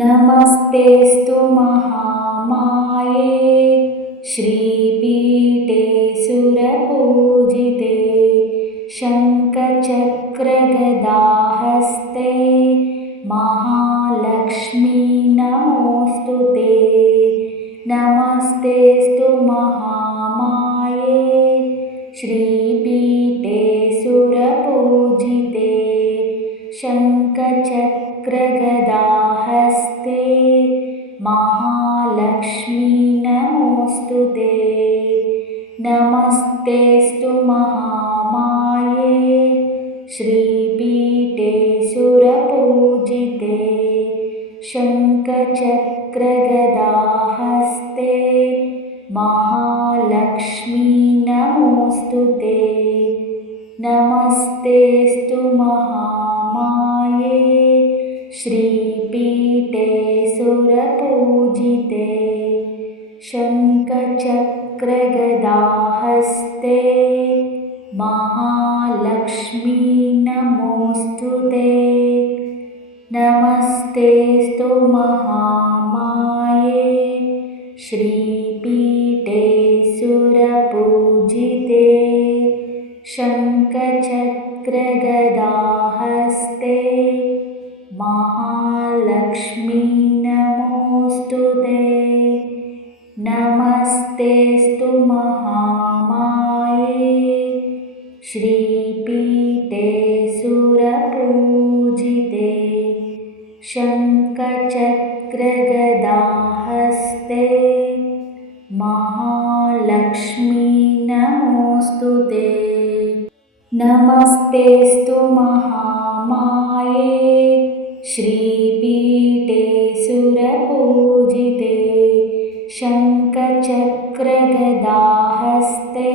नमस्तेऽस्तु महामाये श्रीपीठे सुरपूजिते शङ्खचक्रगदाहस्ते महालक्ष्मी नमोऽस्तु ते। नमस्तेऽस्तु महामाये श्रीपीठे सुरपूजिते शङ्खचक्रगदाहस्ते महालक्ष्मी नमोऽस्तु ते। नमस्तेऽस्तु महामाये श्रीपीठे सुरपूजिते शङ्खचक्रगदाहस्ते महालक्ष्मी नमोऽस्तु ते। नमस्तेऽस्तु महामाये श्रीपीठे सुरपूजिते शङ्खचक्रगदाहस्ते महालक्ष्मी नमोऽस्तु ते। नमस्तेऽस्तु महामाये श्रीपीठे सुरपूजिते शङ्खचक्रगदाहस्ते महालक्ष्मी नमोऽस्तु ते। नमस्तेऽस्तु महामाये श्रीपीठे सुरपूजिते शङ्खचक्रगदाहस्ते महालक्ष्मी नमोऽस्तु ते। नमस्तेऽस्तु महामाये श्रीपीठे सुरपूजिते शङ्खचक्रगदाहस्ते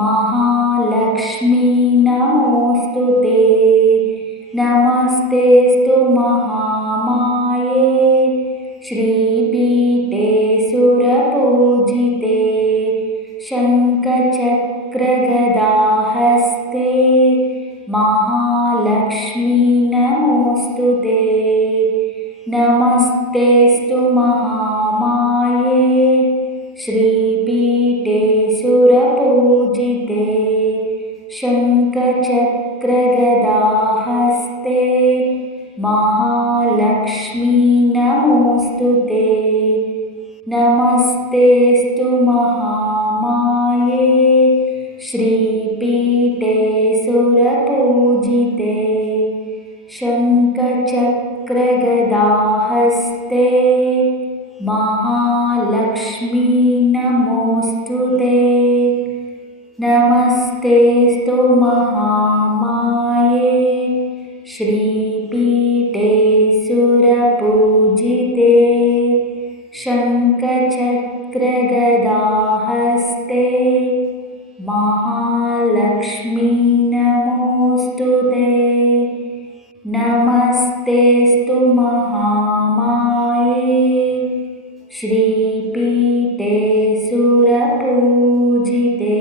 महालक्ष्मी नमोऽस्तु ते। नमस्तेऽस्तु महामाये श्रीपीठे सुरपूजिते शङ्खचक्रगदाहस्ते महालक्ष्मी नमोऽस्तु ते। नमस्तेऽस्तु महामाये श्रीपीठे सुरपूजिते शङ्खचक्रगदाहस्ते महालक्ष्मी नमोऽस्तु ते। नमस्तेऽस्तु महामाये श्रीपीठे सुरपूजिते शङ्खचक्रगदाहस्ते महालक्ष्मी नमोऽस्तु ते। नमस्तेऽस्तु महामाये श्रीपीठे सुरपूजिते शङ्खचक्रगदाहस्ते महालक्ष्मी नमोऽस्तु ते। नमस्तेऽस्तु महामाये श्रीपीठे सुरपूजिते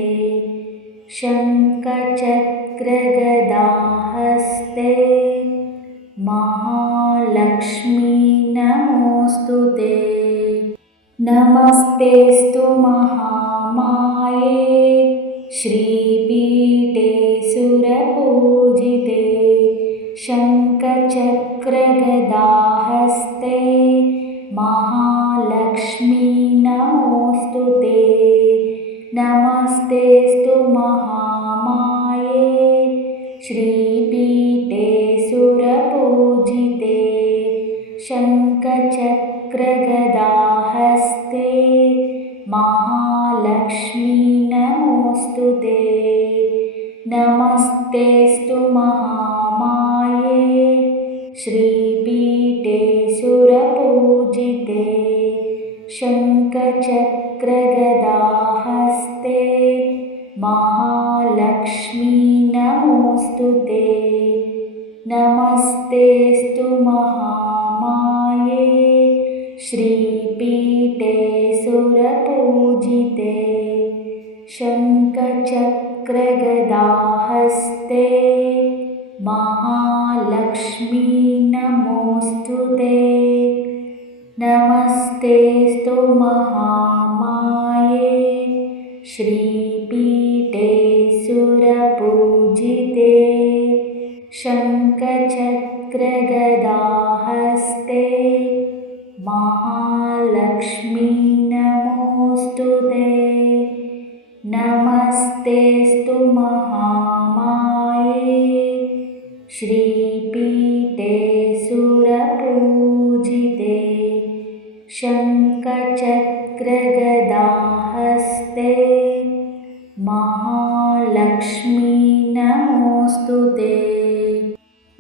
शङ्खचक्रगदाहस्ते महालक्ष्मी नमोऽस्तु ते। नमस्तेऽस्तु महामाये श्रीपीठे सुरपूजिते शङ्खचक्रगदाहस्ते महालक्ष्मी नमोऽस्तु ते। नमस्तेऽस्तु महामाये श्रीपीठे सुरपूजिते शङ्खचक्रगदाहस्ते महालक्ष्मी नमोऽस्तु ते। नमस्तेऽस्तु महामाये श्रीपीठे सुरपूजिते शङ्खचक्रगदाहस्ते महालक्ष्मी नमोऽस्तु ते। नमस्तेऽस्तु महामाये श्रीपीठे सुरपूजिते शङ्खचक्रगदाहस्ते महालक्ष्मी नमोऽस्तु ते। नमस्तेऽस्तु महामाये श्रीपीठे सुरपूजिते शङ्खचक्रगदाहस्ते महालक्ष्मी नमोऽस्तुते। नमस्तेऽस्तु महामाये श्रीपीठे सुरपूजिते शङ्खचक्रगदाहस्ते महालक्ष्मी नमोऽस्तुते।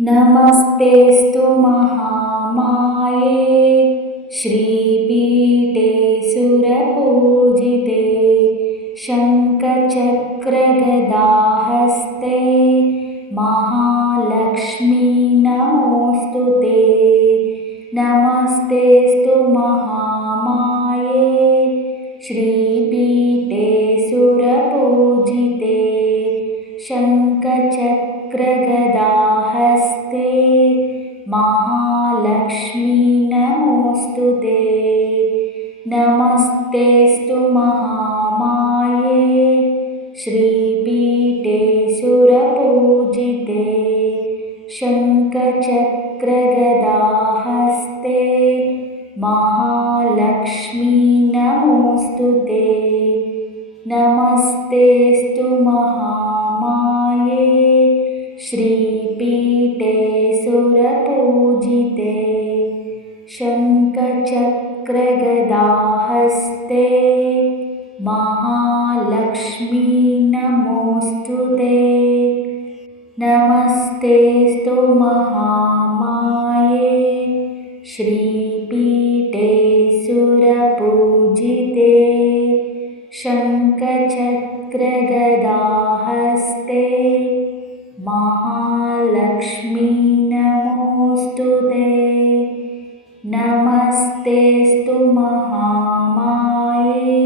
नमस्तेऽस्तु महामाये श्रीपीठे सुरपूजिते शङ्खचक्रगदाहस्ते महालक्ष्मी नमोऽस्तुते। नमस्तेऽस्तु महामाये श्रीपीठे सुरपूजिते शङ्खचक्रगदाहस्ते महालक्ष्मी नमोऽस्तुते। नमस्तेऽस्तु महामाये श्रीपीठे सुरपूजिते शङ्खचक्रगदाहस्ते महालक्ष्मी नमोऽस्तुते। नमस्तेऽस्तु महामाये श्रीपीठे सुरपूजिते शङ्खचक्रगदाहस्ते महालक्ष्मी नमोऽस्तुते। नमस्तेऽस्तु महामाये श्रीपीठे सुरपूजिते शङ्खचक्रगदाहस्ते महालक्ष्मी नमोऽस्तुते। नमस्तेऽस्तु महामाये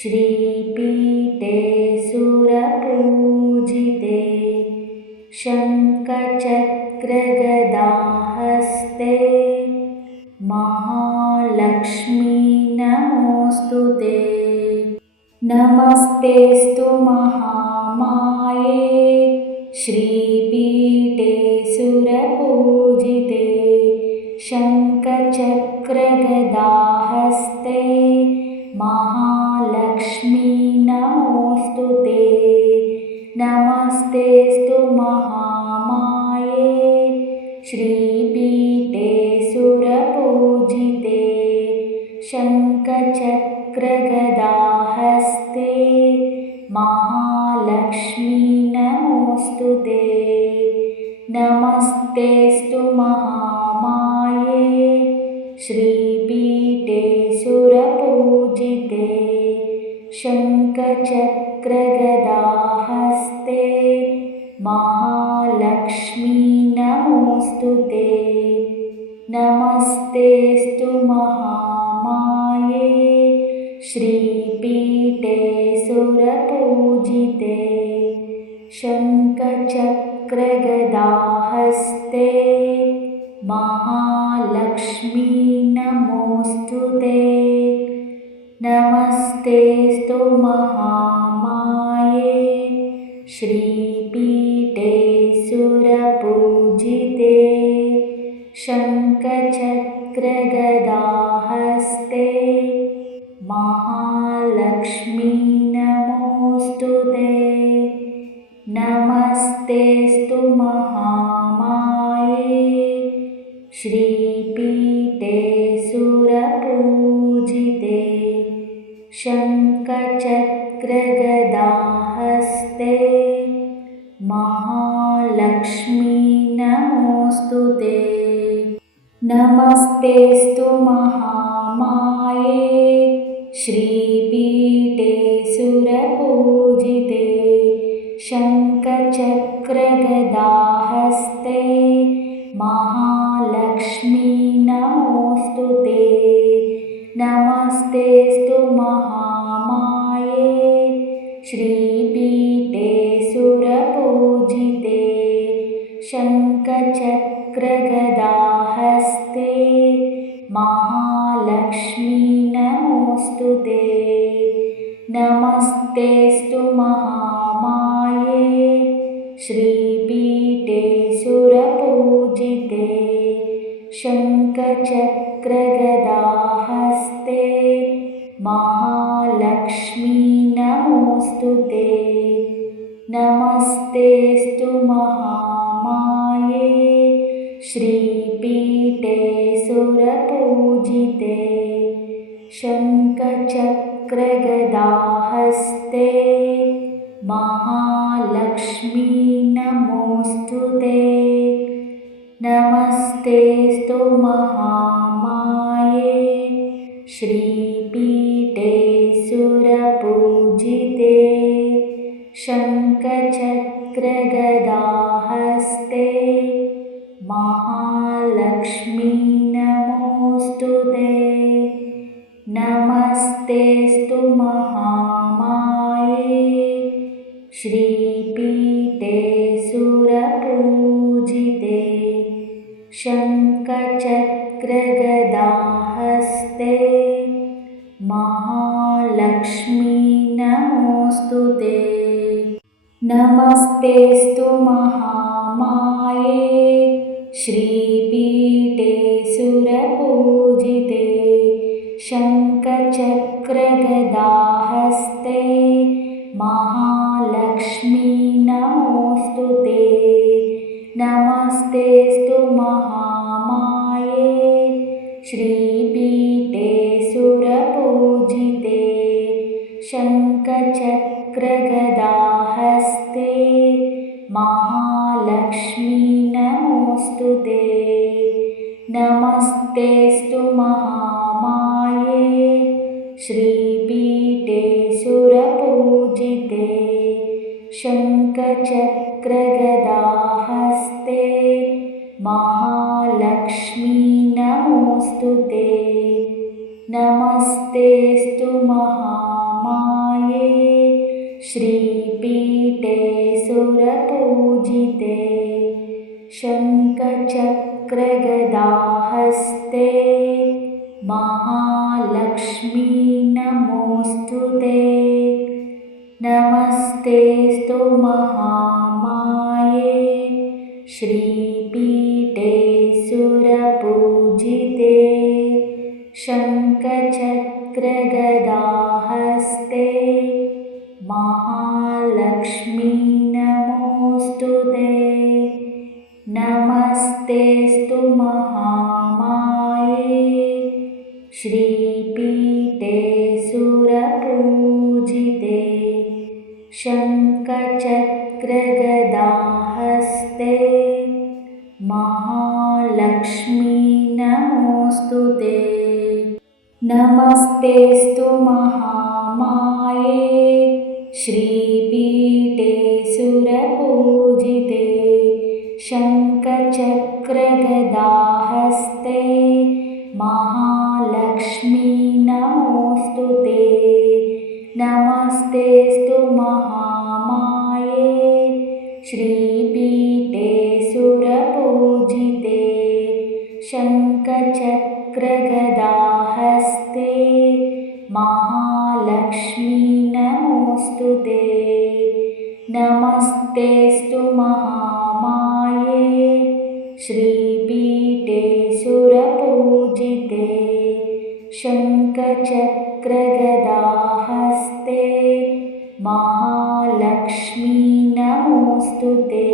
श्रीपीठे सुरपूजिते शङ्खचक्रगदाहस्ते महालक्ष्मी नमोऽस्तुते। नमस्तेऽस्तु महामाये श्रीपीठे सुरपूजिते शङ्खचक्रगदाहस्ते महालक्ष्मी नमोऽस्तुते। नमस्तेऽस्तु महामाये श्रीपीठे सुरपूजिते शङ्खचक्रगदाहस्ते महालक्ष्मी नमोऽस्तुते। नमस्तेऽस्तु महामाये श्रीपीठे सुरपूजिते शङ्खचक्रगदाहस्ते महालक्ष्मी नमोऽस्तुते। नमस्तेऽस्तु महामाये श्रीपीठे सुरपूजिते शङ्खचक्रगदाहस्ते महालक्ष्मी नमोऽस्तुते। नमस्तेऽस्तु महामाये श्रीपीठे सुरपूजिते शङ्खचक्रगदाहस्ते महालक्ष्मी नमोऽस्तुते। नमस्तेऽस्तु महामाये श्रीपीठे सुरपूजिते शङ्खचक्रगदाहस्ते महालक्ष्मी नमोऽस्तुते। नमस्तेऽस्तु महामाये श्रीपीठे सुरपूजिते शङ्खचक्रगदाहस्ते महालक्ष्मी नमोऽस्तुते। नमस्तेऽस्तु महामाये श्रीपीठे सुरपूजिते शङ्खचक्रगदाहस्ते महालक्ष्मी महालक्ष्मी नमोऽस्तु ते। नमस्तेऽस्तु महामाये श्रीपीठे सुरपूजिते शङ्खचक्रगदाहस्ते महालक्ष्मी नमोऽस्तु ते। नमस्तेऽस्तु महामाये श्रीपीठे सुरपूजिते शङ्खचक्रगदाहस्ते महालक्ष्मी नमोऽस्तु ते। नमस्तेऽस्तु महामाये श्रीपीठे सुरपूजिते शङ्खचक्रगदाहस्ते महालक्ष्मी नमोऽस्तु ते। नमस्तेऽस्तु महामाये श्रीपीठे सुरपूजिते शङ्खचक्रगदाहस्ते महालक्ष्मी नमोऽस्तु ते। नमस्तेऽस्तु महामाये श्रीपीठे सुरपूजिते शङ्खचक्रगदाहस्ते महालक्ष्मी नमोऽस्तु ते। नमस्तेऽस्तु महामाये श्रीपीठे सुरपूजिते शङ्खचक्रगदाहस्ते महालक्ष्मी नमोऽस्तु ते। नमस्तेऽस्तु महामाये श्रीपीठे सुरपूजिते शङ्खचक्रगदाहस्ते महालक्ष्मी नमोऽस्तु ते। नमस्तेऽस्तु महामाये श्रीपीठे सुरपूजिते शङ्खचक्रगदाहस्ते महालक्ष्मी नमोऽस्तु ते। नमस्तेऽस्तु महामाये श्रीपीठे सुरपूजिते शङ्खचक्रगदाहस्ते महालक्ष्मी नमोऽस्तु ते। नमस्तेऽस्तु महामाये श्रीपीठे सुरपूजिते शङ्खचक्रगदाहस्ते महालक्ष्मी नमोऽस्तु ते। नमस्तेऽस्तु महामाये श्रीपीठे सुरपूजिते शङ्खचक्रगदाहस्ते महालक्ष्मी नमोऽस्तु ते। नमस्तेऽस्तु महामाये श्रीपीठे सुरपूजिते शङ्खचक्रगदाहस्ते महालक्ष्मी नमोऽस्तु ते। नमस्तेऽस्तु महामाये श्रीपीठे सुरपूजिते शङ्खचक्रगदाहस्ते महालक्ष्मी नमोऽस्तु ते।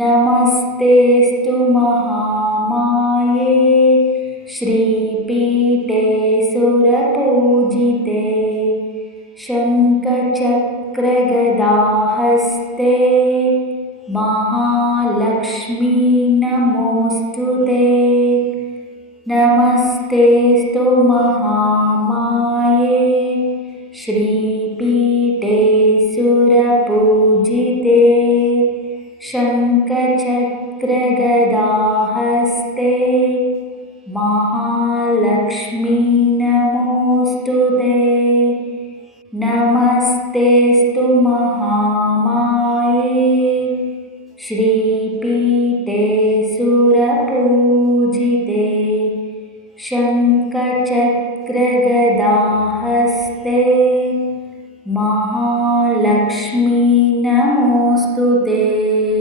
नमस्तेऽस्तु महामाये श्रीपीठे सुरपूजिते शङ्खचक्रगदाहस्ते महालक्ष्मी नमोऽस्तु ते। नमस्तेऽस्तु महामाये श्रीपीठे सुरपूजिते शङ्खचक्रगदाहस्ते महालक्ष्मी नमोऽस्तु ते। नमस्तेऽस्तु महामाये श्रीपीठे सुरपूजिते शङ्खचक्रगदाहस्ते महालक्ष्मी नमोऽस्तु ते।